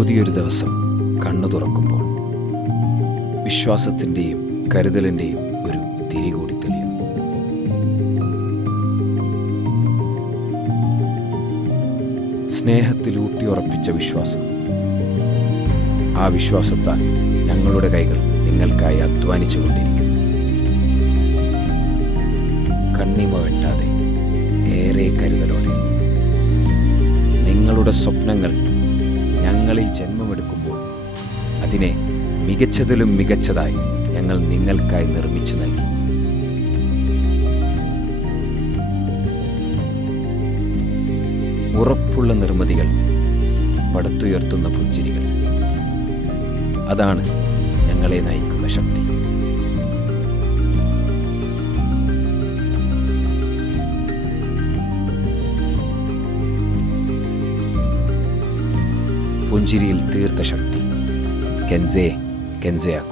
പുതിയൊരു ദിവസം കണ്ണു തുറക്കുമ്പോൾ വിശ്വാസത്തിൻ്റെയും കരുതലിൻ്റെയും ഒരു തിരി കൂടി തെളിയുന്നു. സ്നേഹത്തിൽ ഊട്ടിയുറപ്പിച്ച വിശ്വാസം. ആ വിശ്വാസത്താൽ ഞങ്ങളുടെ കൈകൾ നിങ്ങൾക്കായി അധ്വാനിച്ചുകൊണ്ടിരിക്കുന്നു. കണ്ണിമ വെട്ടാതെ ഏറെ കരുതലോടെ നിങ്ങളുടെ സ്വപ്നങ്ങൾ ഞങ്ങളിൽ ജന്മമെടുക്കുമ്പോൾ അതിനെ മികച്ചതിലും മികച്ചതായി ഞങ്ങൾ നിങ്ങൾക്കായി നിർമ്മിച്ചു നൽകി. ഉറപ്പുള്ള നിർമ്മിതികൾ, പടുത്തുയർത്തുന്ന പുഞ്ചിരികൾ, അതാണ് ഞങ്ങളെ നയിക്കുന്ന ശക്തി. പുഞ്ചിരിയിൽ തീർത്ത ശക്തി. കെൻസെ കെൻസെയാക്ക്.